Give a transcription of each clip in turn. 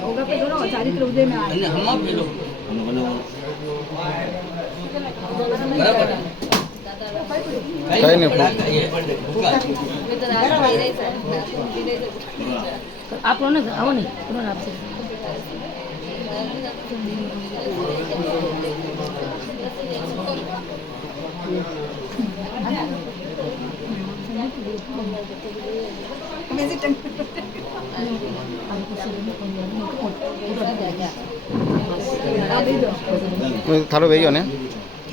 होगा पे दोनों चारित्र उदय में आए અને હમા પેલો બરાબર કઈ નહીં आप लोग ना आओ नहीं तुम्हारा आपसे થાળો વહી ગયો ને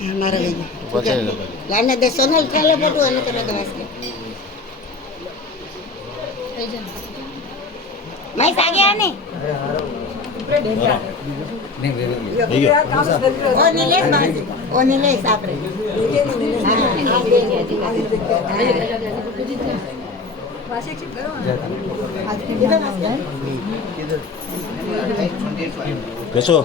हमारा ले પછી लाने दे सोनल खाले पटो अने करे दवास के मैं सागे आने ओ नीलेश बाजी ओ नीलेश आपरे બેસો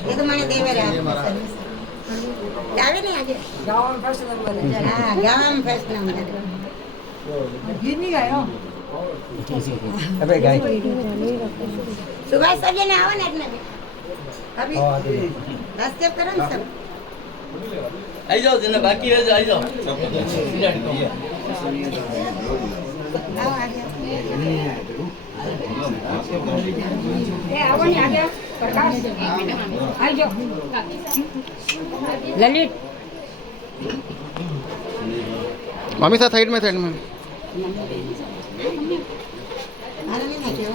ये तो मैंने देवे रे जावे नहीं आगे गांव में फर्स्ट नंबर हां गांव में फर्स्ट नंबर गिर नहीं गए हो અબે ગાય सुबह सब जने आओ ना अपने अभी नाश्ते करो ना सब આવી જાઓ જેને બાકી રહે આવી જાઓ आओ आगे ए आओ नहीं आगे प्रकाश आई जाओ ललित मम्मी साथ साइड में मारे नहीं ना क्यों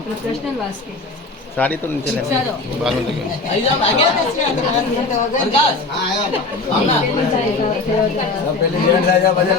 प्रोफेशनल वास के साड़ी तो नीचे लेनी बालों लगे આવી જાઓ આગે પ્રકાશ હા આવ્યો આમના जाएगा पहले